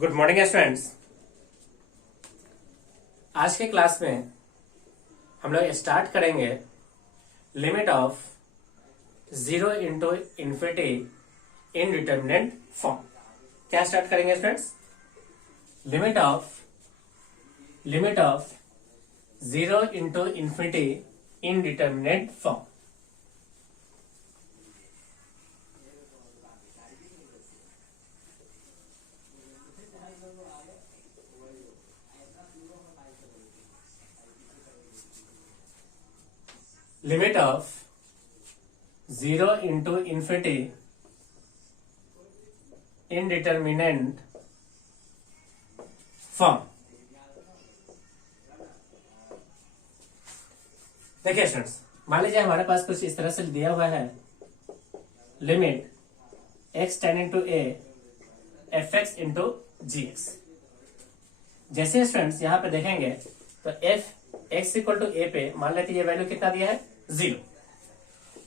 Good morning students. आज के class में हम लोग स्टार्ट करेंगे limit of zero into infinity indeterminate form. क्या स्टार्ट करेंगे students? Limit of zero into infinity indeterminate form. Limit of zero into infinity indeterminate form. देखिए students, मान लीजिए हमारे पास कुछ इस तरह से दिया हुआ है limit x tending to a F X into G X. जैसे स्टूडेंट्स यहाँ पे देखेंगे तो F X equal to A पे मान लेते ये वैल्यू कितना दिया है 0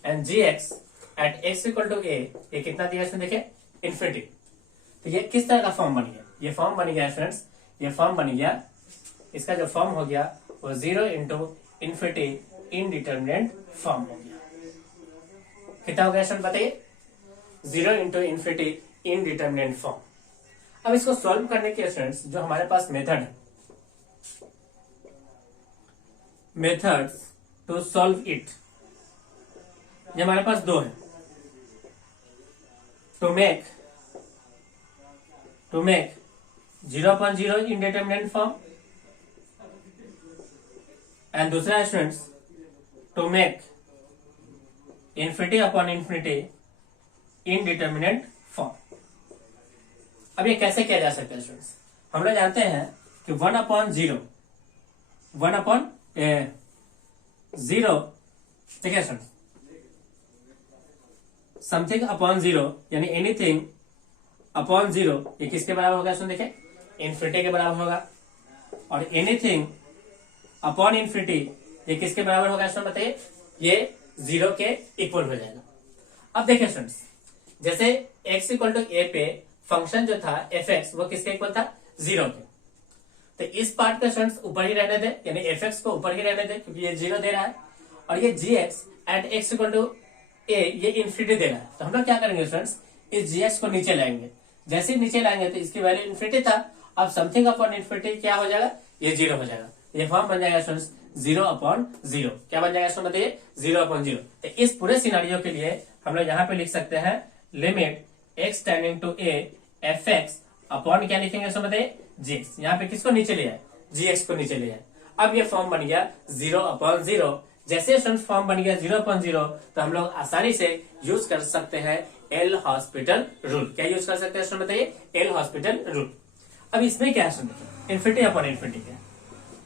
and G X at X equal to A ये कितना दिया इसमें देखिए इन्फिनिटी। तो ये किस तरह का फॉर्म बन गया? ये फॉर्म बन गया फ्रेंड्स, ये फॉर्म बन गया, इसका जो फॉर्म हो गया वो zero into infinity indeterminate form हो गया। कितना हो गया स्टूडेंट बताइए? Zero into infinity indeterminate form. अब इसको सॉल्व करने के स्टूडेंट्स जो हमारे पास मेथड है, मेथड्स टू सॉल्व इट, ये हमारे पास दो है। To make 0.0 indeterminate form and दूसरा है students to make infinity upon infinity indeterminate form. अब ये कैसे किया जा सकता है स्टूडेंट्स? हम लोग जानते हैं कि 1/0 ठीक है स्टूडेंट्स, समथिंग अपॉन 0 यानी एनीथिंग अपॉन 0 ये किसके बराबर होगा स्टूडेंट? देखिए इन्फिनिटी के बराबर होगा। और एनीथिंग अपॉन इन्फिनिटी ये किसके बराबर होगा स्टूडेंट बताइए? ये 0 के इक्वल हो जाएगा। अब देखिए स्टूडेंट्स, जैसे x इक्वल टू ए पे फंक्शन जो था एफ एक्स वो किसके इक्वल था? 0 के। तो इस पार्ट का स्टूडेंट्स ऊपर ही रहने दे, यानी एफ एक्स को ऊपर ही रहने दे क्योंकि ये 0 दे रहा है। और ये G X at X equal to A ये इन्फिनिटी दे रहा है। तो हम लोग क्या करेंगे स्टूडेंट्स? इस जी एक्स को नीचे लाएंगे। जैसे ही नीचे लाएंगे तो इसकी वैल्यू इन्फिनिटी था, अब समथिंग अपॉन इन्फिनिटी क्या हो जाएगा? ये 0 हो जाएगा। ये फॉर्म बन जाएगा स्टूडेंट्स 0/0। क्या बन जाएगा स्टूडेंट बताइए? 0/0। तो इस पूरे सिनेरियो के लिए हम लोग यहाँ पे लिख सकते हैं limit x tending to a F X upon क्या लिखेंगे स्टूडेंट बताइए? G X. यहाँ पे किसको नीचे लिया है? जी एक्स को नीचे लिया है। अब ये फॉर्म बन गया 0/0। जैसे स्टूडेंट फॉर्म बन गया 0/0 तो हम लोग आसानी से यूज कर सकते हैं एल हॉस्पिटल रूल। क्या यूज कर सकते हैं स्टूडेंट बताइए? L hospital rule. अब इसमें क्या है स्टूडेंट? इन्फिनिटी अपॉन इन्फिनिटी है,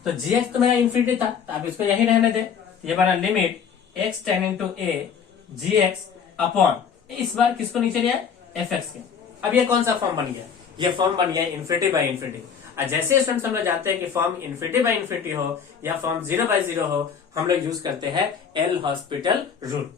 तो जी एक्स तो मेरा इन्फिनिटी था, तो आप इसको यही रहने दे। ये बना limit x tending to A G X upon, इस बार किसको नीचे लिया? एफ एक्स के। अब ये कौन सा फॉर्म बन गया? ये फॉर्म बन गया इन्फिनिटी बाई इन्फिनिटी। और जैसे स्टूडेंट्स हम लोग जानते हैं कि फॉर्म इन्फिनिटी बाई इन्फिनिटी हो या फॉर्म 0/0 हो, हम लोग यूज करते हैं एल हॉस्पिटल रूल।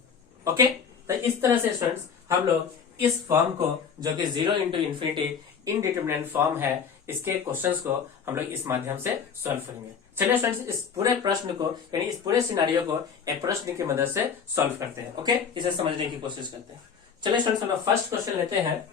ओके, तो इस तरह से स्टूडेंट्स हम लोग इस फॉर्म को, जो कि 0 इंटू इन्फिनिटी इनडिटरमिनेट फॉर्म है, इसके क्वेश्चंस को हम लोग इस माध्यम से सॉल्व करेंगे। चलिए स्टूडेंट्स, इस पूरे प्रश्न को यानी इस पूरे सिनेरियो को एक प्रश्न की मदद से सॉल्व करते हैं। ओके, इसे समझने की कोशिश करते हैं। चलिए स्टूडेंट्स, हम लोग फर्स्ट क्वेश्चन लेते हैं।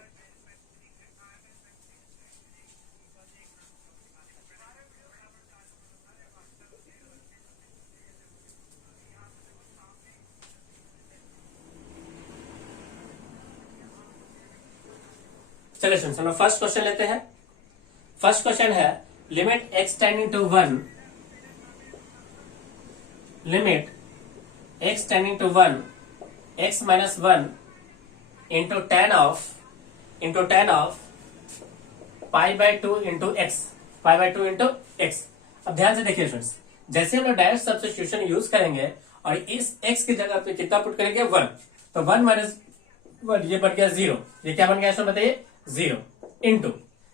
चलिए स्टूडेंट्स, हम लोग फर्स्ट क्वेश्चन लेते हैं। फर्स्ट क्वेश्चन है limit x tending to 1, limit x tending to 1 x minus 1 into tan of π/2 into X, π/2 into X. अब ध्यान से देखिए स्टूडेंट्स, जैसे हम लोग डायरेक्ट सब्स्टिट्यूशन यूज करेंगे और इस x की जगह पे कितना पुट करेंगे? 1, तो 1 माइनस 1 ये बन गया 0। ये क्या बन गया स्टूडेंट बताइए? 0 इंटू,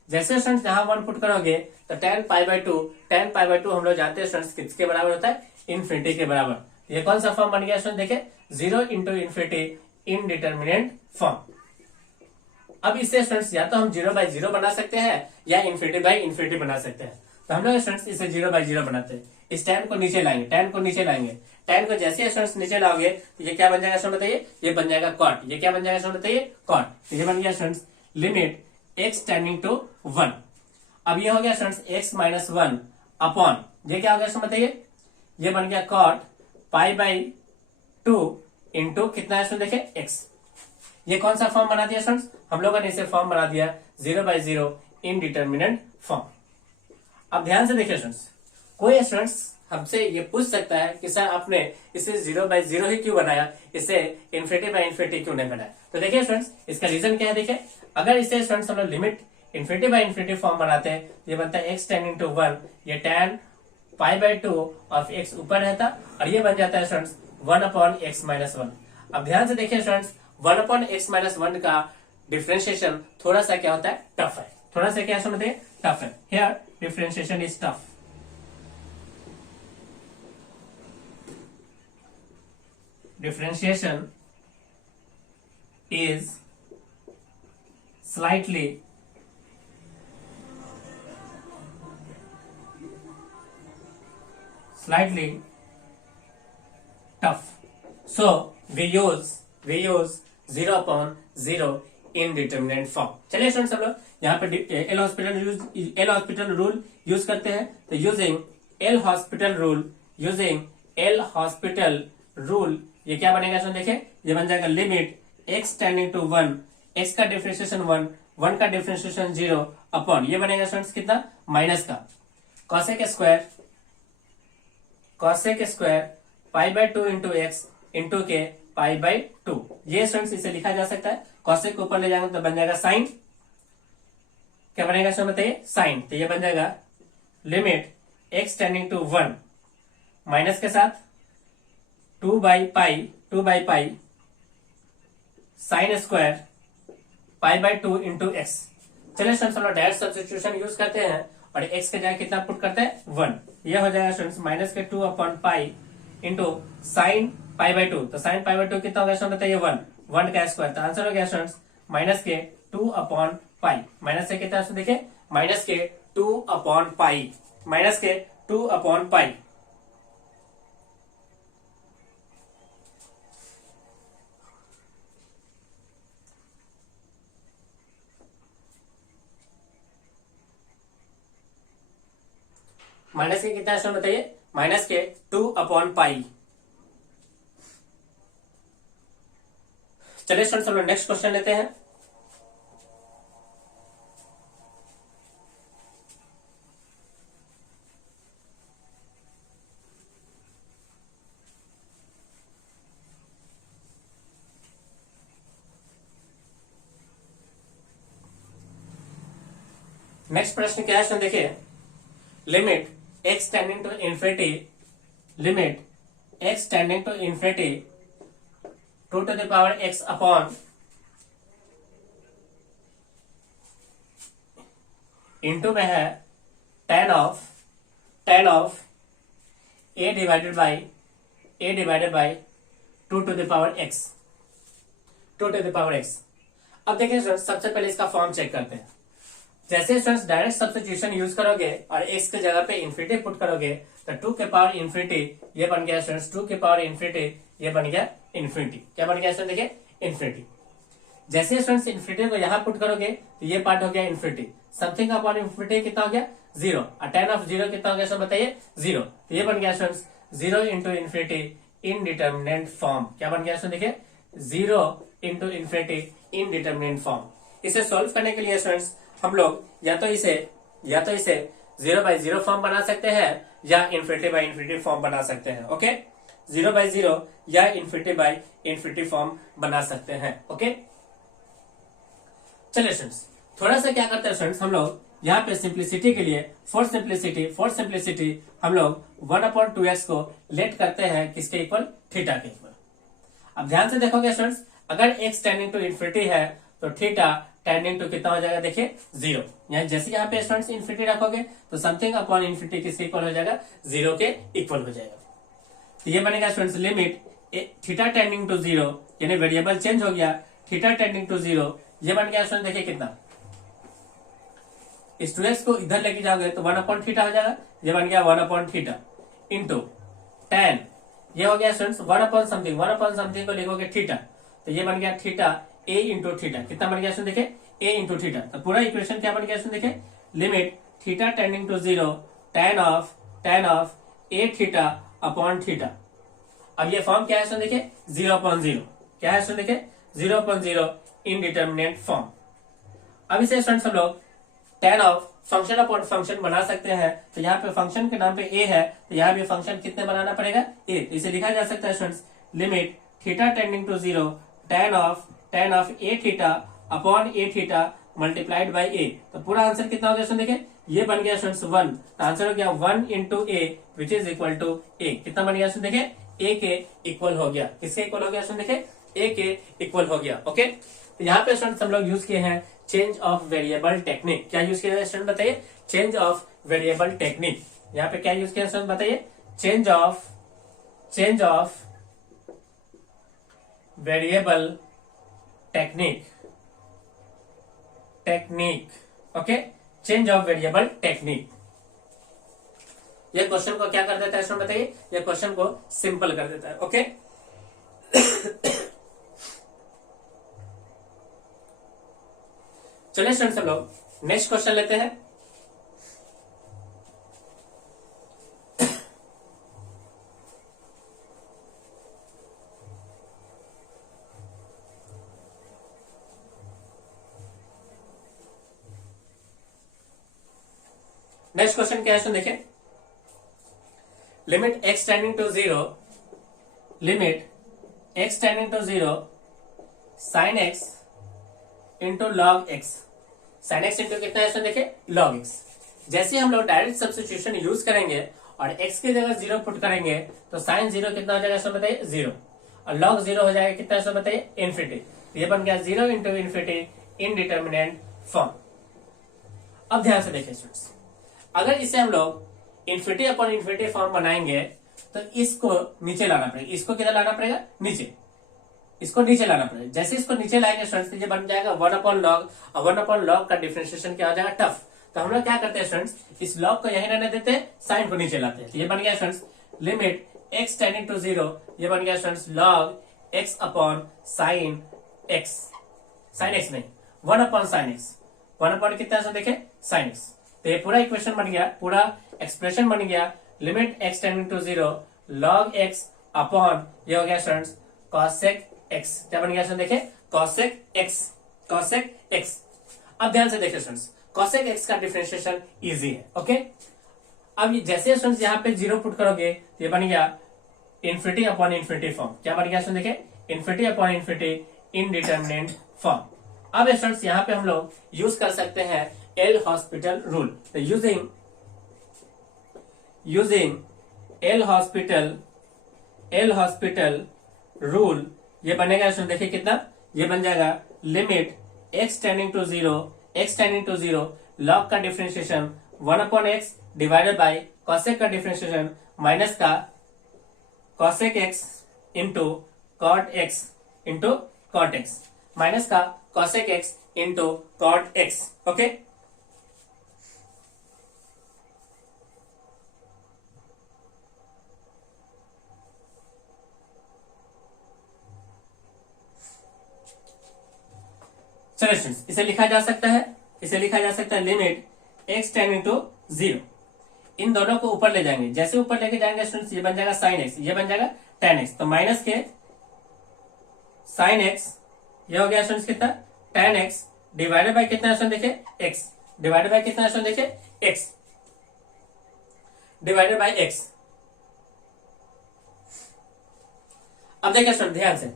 जैसे स्टूडेंट्स यहाँ 1 पुट करोगे तो tan π/2 हम लोग जानते हैं स्टूडेंट्स किसके बराबर होता है? इन्फिनिटी के बराबर। ये कौन सा फॉर्म बन गया स्टूडेंट? देखिए 0 इंटू इन्फिनिटी इनडिटरमिनेट फॉर्म। अब इससे स्टूडेंट्स या तो हम 0/0 बना सकते हैं या इन्फिनिटी बना सकते हैं। तो हम लोग स्टूडेंट्स इसे 0/0 बनाते हैं। इस tan को नीचे लाएंगे, tan को नीचे लाएंगे, tan को जैसे स्टूडेंट्स नीचे लाओगे तो ये क्या बन जाएगा स्टूडेंट बताइए, ये बन जाएगा कॉट। ये क्या बन जाएगा स्टूडेंट बताइए, कॉट। तो ये बन गया students limit x tending to 1। अब ये हो गया स्टूडेंट्स x-1 अपॉन, ये क्या हो गया स्टूडेंट बताइए, ये बन गया कॉट π/2 इंटू कितना है स्टूडेंट देखिए x। ये कौन सा फॉर्म बना दिया स्टूडेंट्स, हम लोगों ने इसे फॉर्म बना दिया 0/0 इनडिटरमिनेंट फॉर्म। अब ध्यान से देखिए स्टूडेंट्स, कोई स्टूडेंट्स हमसे ये पूछ सकता है कि सर आपने इसे 0/0 ही क्यों बनाया, इसे इन्फिनिटी क्यों नहीं बनाया। तो देखिए स्टूडेंट्स इसका रीजन क्या है, देखिए अगर इसे स्टूडेंट्स हम लोग लिमिट इन्फिनिटी फॉर्म बनाते हैं, ये बनता है x टेंडिंग टू 1, ये tan π/2 ऑफ x ऊपर रहता और ये बन जाता है स्टूडेंट्स 1/x-1। अब ध्यान से देखिए स्टूडेंट्स 1/x-1 का डिफरेंशिएशन थोड़ा सा क्या होता है, टफ है। थोड़ा सा क्या समझते हैं, टफ है। Here differentiation is tough. Differentiation is slightly tough. So we use 0/0 indeterminate form. चलिए स्टूडेंट्स हम लोग यहाँ पे एल हॉस्पिटल रूल यूज करते हैं। तो यूजिंग एल हॉस्पिटल रूल ये क्या बनेगा स्टूडेंट देखिए, ये बन जाएगा limit x tending to 1, x का डिफरेंशिएशन 1 का डिफरेंशिएशन 0 अपॉन ये बनेगा स्टूडेंट्स कितना, माइनस का cosec square π/2 into X into के π/2। ये स्टूडेंट्स इसे लिखा जा सकता है, cosec को ऊपर ले जाएंगे तो बन जाएगा साइन, क्या बनेगा स्टूडेंट बताइए, साइन। तो ये बन जाएगा limit x tending to 1 minus के साथ 2/π साइन स्क्वायर π/2 इंटू एक्स। चलिए स्टूडेंट्स हम लोग डायरेक्ट सब्स्टिट्यूशन यूज करते हैं और x के जगह कितना पुट करते हैं, 1। यह हो जाएगा स्टूडेंट्स माइनस के 2/π इंटू साइन π/2। तो साइन π/2 कितना होगा स्टूडेंट बताइए, 1 का स्क्वायर। तो आंसर हो गया स्टूडेंट्स माइनस के 2/π। माइनस से कितना देखिए, माइनस के 2/π। माइनस के कितना स्टूडेंट बताइए, माइनस के 2/π। चलिए स्टूडेंट्स हम लोग नेक्स्ट क्वेश्चन लेते हैं। नेक्स्ट प्रश्न क्या है स्टूडेंट देखिए, limit x tending to infinity 2 to the power x upon into में है tan of a divided by 2 to the power x। अब देखिए स्टूडेंट्स सबसे पहले इसका फॉर्म चेक करते हैं। जैसे स्टूडेंट्स डायरेक्ट सब्स्टिट्यूशन यूज करोगे और x के जगह पे इन्फिनिटी पुट करोगे तो 2 के पावर इन्फिनिटी ये बन गया स्टूडेंट्स, 2 के पावर इन्फिनिटी ये बन गया इन्फिनिटी। क्या बन गया स्टूडेंट देखिए, इन्फिनिटी। जैसे स्टूडेंट्स इन्फिनिटी को यहाँ पुट करोगे तो ये पार्ट हो गया इन्फिनिटी, समथिंग अपॉन इन्फिनिटी कितना हो गया, 0, और tan ऑफ 0 कितना हो गया सब बताइए, 0। तो ये बन गया students 0 into infinity indeterminate form. क्या बन गया स्टूडेंट देखिए, 0 इंटू इन्फिनिटी इनडिटरमिनेंट फॉर्म। इसे सॉल्व करने के लिए स्टूडेंट्स हम लोग या तो इसे 0/0 फॉर्म बना सकते हैं या इन्फिनिटी फॉर्म बना सकते हैं। ओके, 0/0 या इन्फिनिटी फॉर्म बना सकते हैं। ओके, चलिए स्टूडेंट्स थोड़ा सा क्या करते हैं स्टूडेंट्स, हम लोग यहाँ पे सिंप्लिसिटी के लिए फॉर सिंप्लिसिटी हम लोग 1/2x को लेट करते हैं किसके इक्वल, थीटा के इक्वल। अब ध्यान से देखोगे स्टूडेंट्स, अगर x टेंडिंग टू इन्फिनिटी है तो थीटा टेंडिंग टू कितना हो जाएगा देखिए, 0। यानी जैसे यहाँ पे स्टूडेंट्स इन्फिनिटी रखोगे तो समथिंग अपॉन इन्फिनिटी किसके इक्वल हो जाएगा, 0 के इक्वल हो जाएगा। तो ये बनेगा students limit theta tending to 0, यानी वेरिएबल चेंज हो गया, थीटा टेंडिंग टू 0 ये बन गया स्टूडेंट देखिए कितना, इस 2x को इधर लेके जाओगे तो 1/θ हो जाएगा, ये बन गया 1/θ इंटू tan, ये हो गया स्टूडेंट्स 1/समथिंग, 1/समथिंग को लिखोगे थीटा, तो ये बन गया थीटा a इंटू थीटा, कितना बन गया स्टूडेंट देखिए a इंटू थीटा। तो पूरा इक्वेशन क्या बन गया स्टूडेंट देखिए, limit theta tending to 0 tan of a theta upon theta. अब ये फॉर्म क्या है स्टूडेंट देखिए 0/0, क्या है स्टूडेंट देखिए 0/0 इनडिटरमिनेट फॉर्म। अब इसे स्टूडेंट्स हम लोग tan of function upon function बना सकते हैं, तो यहाँ पे फंक्शन के नाम पे a है, तो यहाँ पे फंक्शन कितने बनाना पड़ेगा a, तो इसे लिखा जा सकता है students limit theta tending to 0 tan of a theta upon a theta multiplied by a। तो पूरा आंसर कितना हो गया स्टूडेंट देखिए, ये बन गया स्टूडेंट्स 1, तो आंसर हो गया 1 into a which is equal to a, कितना बन गया स्टूडेंट देखिए a के इक्वल हो गया, किसके इक्वल हो गया स्टूडेंट देखिए a के इक्वल हो गया। ओके, तो यहाँ पे स्टूडेंट्स हम लोग यूज किए हैं चेंज ऑफ वेरिएबल टेक्निक। क्या यूज किया है स्टूडेंट बताइए, चेंज ऑफ वेरिएबल टेक्निक। यहाँ पे क्या यूज किया स्टूडेंट बताइए, change of variable technique, okay, change of variable technique. ये क्वेश्चन को क्या कर देता है स्टूडेंट बताइए, ये क्वेश्चन को सिंपल कर देता है। ओके चलिए स्टूडेंट्स हम लोग नेक्स्ट क्वेश्चन लेते हैं। नेक्स्ट क्वेश्चन क्या है सुन देखिए, limit x tending to 0, limit x tending to 0 sin x into log x, sin x into कितना है इसमें देखिए log x। जैसे हम लोग डायरेक्ट सब्स्टिट्यूशन यूज करेंगे और x की जगह 0 पुट करेंगे तो sin 0 कितना हो जाएगा इसमें बताइए 0, और log 0 हो जाएगा कितना इसमें बताइए इन्फिनिटी। ये बन गया 0 इंटू इन्फिनिटी इनडिटरमिनेंट फॉर्म। अब ध्यान से देखिए स्टूडेंट्स, अगर इसे हम लोग इन्फिनिटी अपॉन इन्फिनिटी फॉर्म बनाएंगे तो इसको नीचे लाना पड़ेगा, इसको किधर लाना पड़ेगा नीचे, इसको नीचे लाना पड़ेगा। जैसे इसको नीचे लाएंगे स्टूडेंट्स तो ये बन जाएगा 1/log, और 1/log का डिफरेंशिएशन क्या हो जाएगा टफ। तो हम लोग क्या करते हैं स्टूडेंट्स, इस log को यहीं रहने देते हैं, साइन को नीचे लाते हैं। तो ये बन गया students limit x tending to 0, ये बन गया students log x upon sine x, sine x नहीं 1/sin x, 1 कितना है देखे साइन x। तो ये पूरा इक्वेशन बन गया, पूरा एक्सप्रेशन बन गया limit x tending to 0 log x upon ये हो गया स्टूडेंट्स cosec x, क्या बन गया देखे cosec x, cosec x। अब ध्यान से देखिए स्टूडेंट्स, cosec x का डिफरेंशिएशन इजी है। ओके, अब जैसे स्टूडेंट्स यहाँ पे 0 पुट करोगे तो ये बन गया इन्फिनिटी अपॉन इन्फिनिटी फॉर्म। क्या बन गया स्टूडेंट देखे infinity upon infinity indeterminate form. अब स्टूडेंट्स यहाँ पे हम लोग यूज कर सकते हैं एल हॉस्पिटल रूल। तो यूजिंग एल हॉस्पिटल रूल ये बनेगा स्टूडेंट देखिए कितना, ये बन जाएगा limit x tending to 0 log का differentiation 1/x divided by cosec का डिफरेंशिएशन माइनस का cosec x into cot x into cot x minus का cosec x into cot x। Okay, चलिए स्टूडेंट्स इसे लिखा जा सकता है, लिमिट x टेंडिंग टू 0, इन दोनों को ऊपर ले जाएंगे, जैसे ऊपर लेके जाएंगे स्टूडेंट्स ये बन जाएगा sin x, ये बन जाएगा tan x, तो माइनस के sin x, ये हो गया स्टूडेंट्स कितना tan x डिवाइडेड बाय कितना स्टूडेंट देखिए x, डिवाइडेड बाय कितना स्टूडेंट देखिए x, डिवाइडेड बाय x। अब देखिए स्टूडेंट ध्यान से,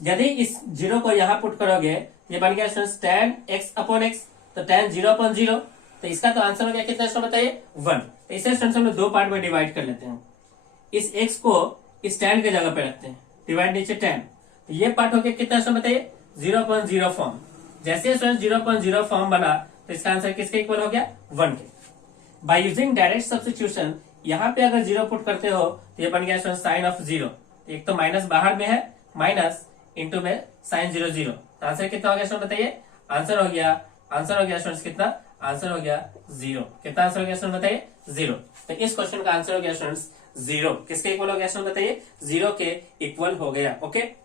यदि इस 0 को यहां पुट करोगे ये बन गया students tan x upon x, तो tan 0/0, तो इसका तो आंसर हो गया कितना इसको बताइए 1। तो इसे स्टूडेंट्स हम लोग दो पार्ट में डिवाइड कर लेते हैं, इस x को इस tan की जगह पे रखते हैं, डिवाइड नीचे tan, तो ये पार्ट हो गया कितना इसको बताइए 0/0 फॉर्म। जैसे स्टूडेंट्स 0/0 फॉर्म बना तो इसका आंसर किसके इक्वल हो गया 1 के। बाय यूजिंग डायरेक्ट सब्स्टिट्यूशन यहाँ पे अगर 0 पुट करते हो तो ये बन गया स्टूडेंट्स साइन ऑफ 0, एक तो माइनस बाहर में है, माइनस इंटू में साइन 0 0, आंसर कितना हो गया स्टूडेंट बताइए आंसर हो गया स्टूडेंट्स कितना, आंसर हो गया 0। कितना आंसर हो गया स्टूडेंट बताइए, 0। तो इस क्वेश्चन का आंसर हो गया स्टूडेंट्स 0। किसके इक्वल हो गया स्टूडेंट बताइए, 0 के इक्वल हो गया। ओके,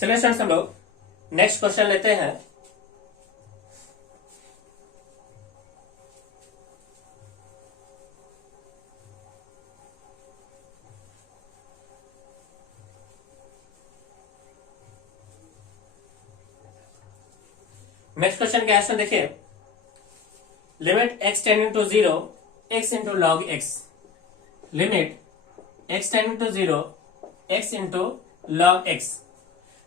चलिए स्टूडेंट्स हम लोग नेक्स्ट क्वेश्चन लेते हैं। नेक्स्ट क्वेश्चन क्या है, देखिए limit x tending to 0 x into log x, limit x tending to 0 x into log x,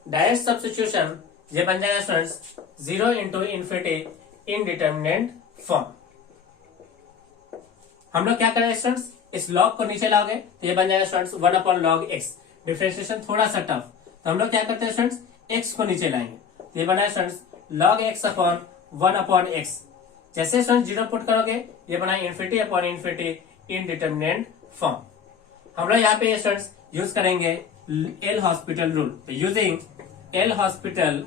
direct substitution ये बन जाएगा students 0 into infinity indeterminate form. हम लोग क्या करेंगे स्टूडेंट्स, इस लॉग को नीचे लाओगे तो ये बन जाएगा students 1 upon log x। Differentiation थोड़ा सा टफ, तो हम लोग क्या करते हैं स्टूडेंट्स, x को नीचे लाएंगे तो ये बना students log x upon 1 upon x। जैसे स्टूडेंट्स 0 पुट करोगे ये बना infinity upon infinity indeterminate form. हम लोग यहाँ पे स्टूडेंट्स यूज करेंगे एल हॉस्पिटल रूल। तो यूजिंग एल हॉस्पिटल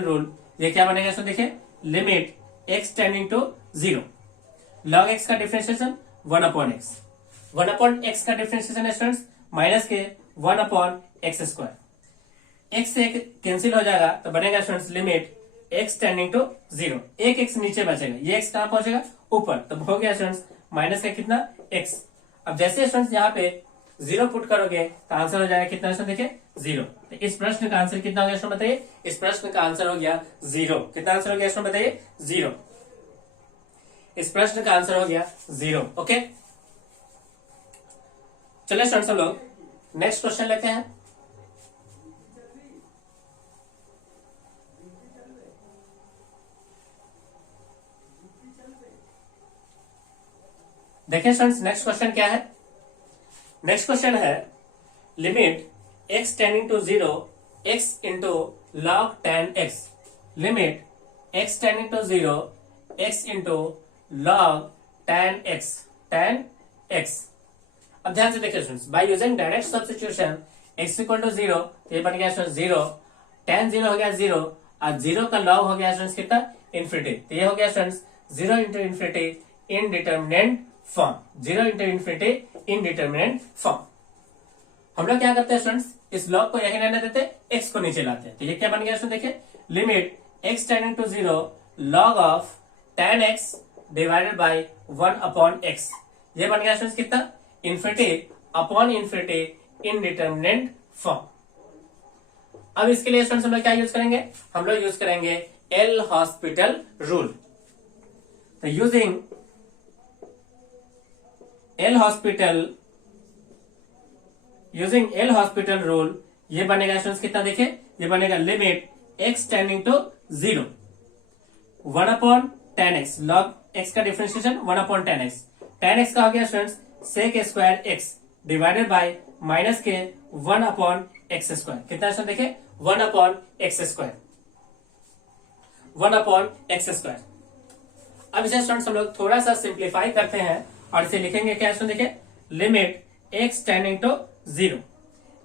रूल ये क्या बनेगा स्टूडेंट, देखिए limit x tending to 0 log x का differentiation 1 upon x, 1 upon x का डिफरेंशिएशन स्टूडेंट्स माइनस के 1 अपॉन एक्स स्क्वायर, x से एक कैंसिल हो जाएगा तो बनेगा students limit x tending to 0, एक x नीचे बचेगा, ये x कहां पहुंचेगा ऊपर, तो हो गया स्टूडेंट्स माइनस का कितना x। अब जैसे स्टूडेंट्स यहाँ पे 0 पुट करोगे तो आंसर हो जाएगा कितना स्टूडेंट, देखिए 0। तो इस प्रश्न का आंसर कितना हो गया स्टूडेंट बताइए, इस प्रश्न का आंसर हो गया 0। कितना आंसर हो गया स्टूडेंट बताइए, 0। इस प्रश्न का आंसर हो गया 0। ओके, चलिए स्टूडेंट्स हम लोग नेक्स्ट क्वेश्चन लेते हैं। देखिए स्टूडेंट्स नेक्स्ट क्वेश्चन क्या है, नेक्स्ट क्वेश्चन है limit x tending to 0 x into log tan x, limit x tending to 0 x into log tan x। अब ध्यान से देखिए students, by using direct substitution x equal to 0 तो ये बन गया स्टूडेंट्स 0, tan 0 हो गया 0 और 0 का लॉग हो गया स्टूडेंट्स कितना, इन्फिनिटी। तो ये हो गया students 0 into infinity indeterminate form, 0 into infinity indeterminate form. हम लोग क्या करते हैं स्टूडेंट्स, इस लॉग को यही रहने देते हैं, x को नीचे लाते हैं। तो ये क्या बन गया स्टूडेंट, देखिए limit x tending to 0 log of tan x divided by 1 upon x, ये बन गया स्टूडेंट्स कितना, infinity upon infinity indeterminate form. अब इसके लिए स्टूडेंट्स हम लोग क्या यूज करेंगे, हम लोग यूज करेंगे एल हॉस्पिटल रूल। तो यूजिंग एल हॉस्पिटल रूल ये बनेगा स्टूडेंट्स कितना, देखिए ये बनेगा limit x tending to 0 1 upon tan x, log x का differentiation 1 upon tan x, tan x का हो गया students sec square x divided by minus के 1 अपॉन एक्स स्क्वायर। कितना स्टूडेंट देखिए 1 upon x square, 1 upon x square. अब इसे students हम लोग थोड़ा सा सिंप्लीफाई करते हैं और इसे लिखेंगे क्या स्टूडेंट, देखिए लिमिट x टेंडिंग टू 0,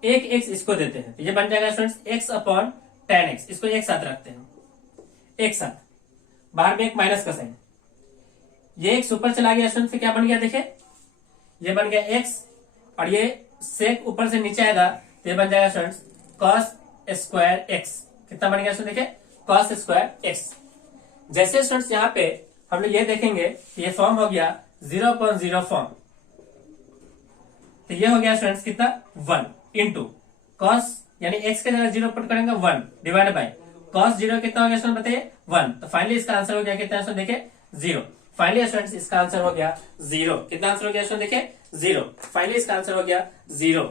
एक x इसको देते हैं तो ये बन जाएगा students x upon tan x, इसको एक साथ रखते हैं, एक साथ, बाहर में एक माइनस का साइन, ये x ऊपर चला गया स्टूडेंट्स, क्या बन गया देखिए ये बन गया x और ये सेक ऊपर से नीचे आएगा तो ये बन जाएगा स्टूडेंट्स cos स्क्वायर x। कितना बन गया स्टूडेंट, देखिए cos स्क्वायर x। जैसे स्टूडेंट्स यहाँ पे हम लोग ये देखेंगे कि ये फॉर्म हो गया 0/0 फॉर्म, तो ये हो गया स्टूडेंट्स कितना 1 इंटू कॉस, यानी x के जगह 0 पुट करेंगे 1 डिवाइड बाय cos 0 कितना हो गया स्टूडेंट बताइए 1। तो फाइनली इसका आंसर हो गया कितना स्टूडेंट, देखिए 0। फाइनली स्टूडेंट्स इसका आंसर हो गया 0। कितना आंसर हो गया स्टूडेंट, देखिए 0। फाइनली इसका आंसर हो गया 0।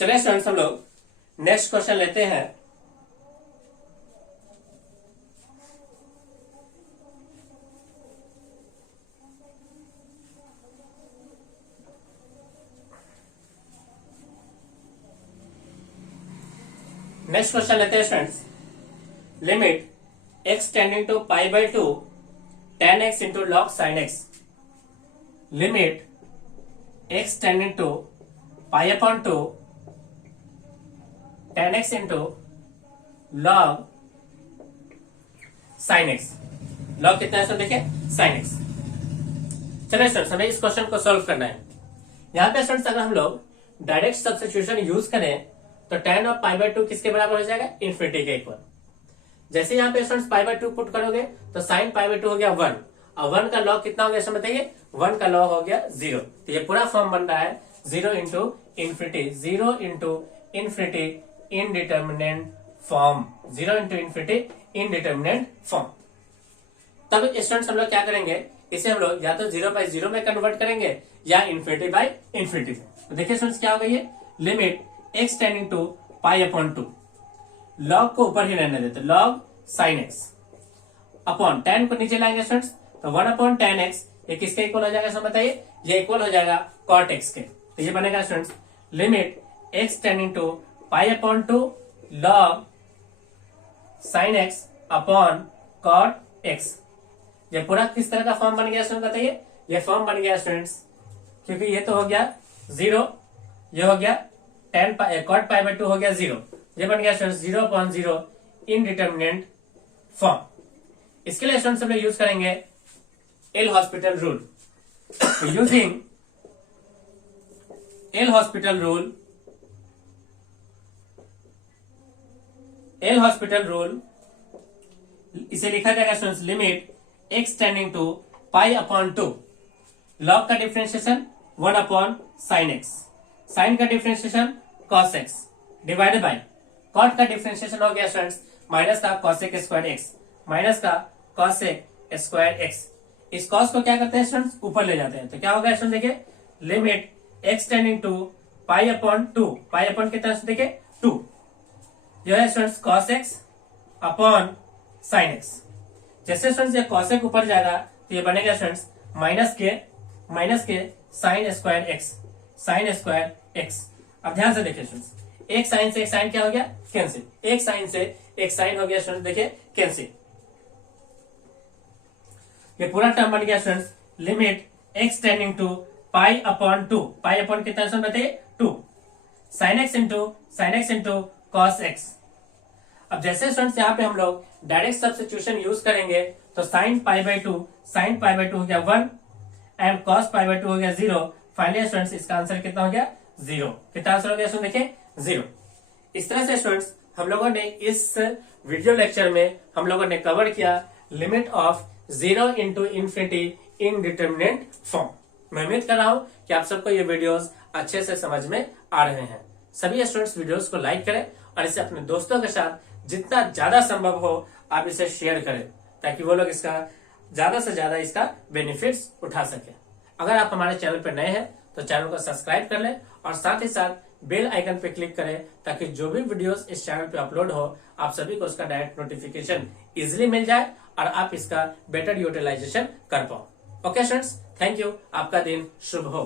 चलिए स्टूडेंट्स हम लोग नेक्स्ट क्वेश्चन लेते हैं। नेक्स्ट क्वेश्चन लेते हैं students. Limit x tending to pi by two tan x into log sine x. Limit x tending to pi upon two tan x into log sine x. Log कितना है देखिए sine x. चलिए students हमें इस question को solve करना है। यहाँ पे स्टूडेंट्स अगर हम लोग डायरेक्ट सब्स्टिट्यूशन यूज करें तो tan of pi by to किसके बराबर हो जाएगा, इन्फिनिटी के इक्वल। जैसे यहाँ पे students pi by to put करोगे तो साइन पाई बाई टू हो गया 1 और 1 का लॉग कितना हो गया बताइए, 1 का लॉग हो गया 0। तो ये पूरा फॉर्म बन रहा है 0 into infinity, 0 into infinity indeterminate form, 0 into infinity indeterminate form. तब स्टूडेंट्स हम लोग क्या करेंगे, इसे हम लोग या तो 0 बाई 0 में कन्वर्ट करेंगे या इन्फिनिटी बाई इन्फिनिटी। तो देखिए स्टूडेंट्स क्या होगा, ये limit x tending to pi upon two, log को ऊपर ही रहने देते, log sine x upon tan को नीचे लाएंगे स्टूडेंट्स तो 1 अपॉन tan x, ये किसके इक्वल हो जाएगा सब बताइए, ये इक्वल हो जाएगा cot x के। तो ये बनेगा students limit x tending to pi upon two log sine x upon cot x। ये पूरा किस तरह का फॉर्म बन गया स्टूडेंट बताइए, ये फॉर्म बन गया स्टूडेंट्स क्योंकि ये तो हो गया 0, ये हो गया tan cot pi by to हो गया 0, ये बन गया स्टूडेंट्स 0 अपॉन 0 इनडिटर्मिनेंट फॉर्म। इसके लिए स्टूडेंट्स हम लोग यूज करेंगे L hospital rule. Using L hospital rule, L hospital rule इसे लिखा जाएगा students limit x tending to pi upon two, log का differentiation 1 upon sine X, sine का differentiation cos x divided by cot का differentiation हो गया students minus का cosec square X, minus का cosec स्क्वायर एक्स। इस cos को क्या करते हैं स्टूडेंट्स, ऊपर ले जाते हैं। तो क्या होगा स्टूडेंट देखिए limit x tending to pi upon two, pi upon कितना देखिए 2, जो है students cos x upon sine x. जैसे स्टूडेंट्स ये cosec ऊपर जाएगा तो ये बनेगा स्टूडेंट्स माइनस के sine square x, sine square x. अब ध्यान से देखिए स्टूडेंट्स, एक साइन से एक साइन क्या हो गया, कैंसिल, एक साइन से एक साइन हो गया स्टूडेंट्स देखिए कैंसिल। ये पूरा टर्म बन गया students limit x tending to pi upon two, pi upon कितना स्टूडेंट बताइए 2, sine x into cos x. अब जैसे स्टूडेंट्स यहाँ पे हम लोग डायरेक्ट सब्स्टिट्यूशन यूज करेंगे तो साइन पाई बाई टू हो गया 1 and cos pi by to हो गया 0। फाइनली स्टूडेंट्स इसका आंसर कितना हो गया 0। कितना आंसर हो गया स्टूडेंट देखिए 0। इस तरह से स्टूडेंट्स हम लोगों ने इस वीडियो लेक्चर में हम लोगों ने कवर किया limit of 0 into infinity indeterminate form. मैं उम्मीद कर रहा हूं कि आप सबको ये वीडियोस अच्छे से समझ में आ रहे हैं। सभी स्टूडेंट्स वीडियोस को लाइक करें और इसे अपने दोस्तों के साथ जितना ज्यादा संभव हो आप इसे शेयर करें ताकि वो लोग इसका ज्यादा से ज्यादा इसका बेनिफिट्स उठा सके। अगर आप हमारे चैनल पर नए हैं तो चैनल को सब्सक्राइब कर लें और साथ ही साथ बेल आइकन पे क्लिक करें ताकि जो भी वीडियोस इस चैनल पे अपलोड हो आप सभी को उसका डायरेक्ट नोटिफिकेशन इजिली मिल जाए और आप इसका बेटर यूटिलाइजेशन कर पाओ। Okay students, thank you. आपका दिन शुभ हो।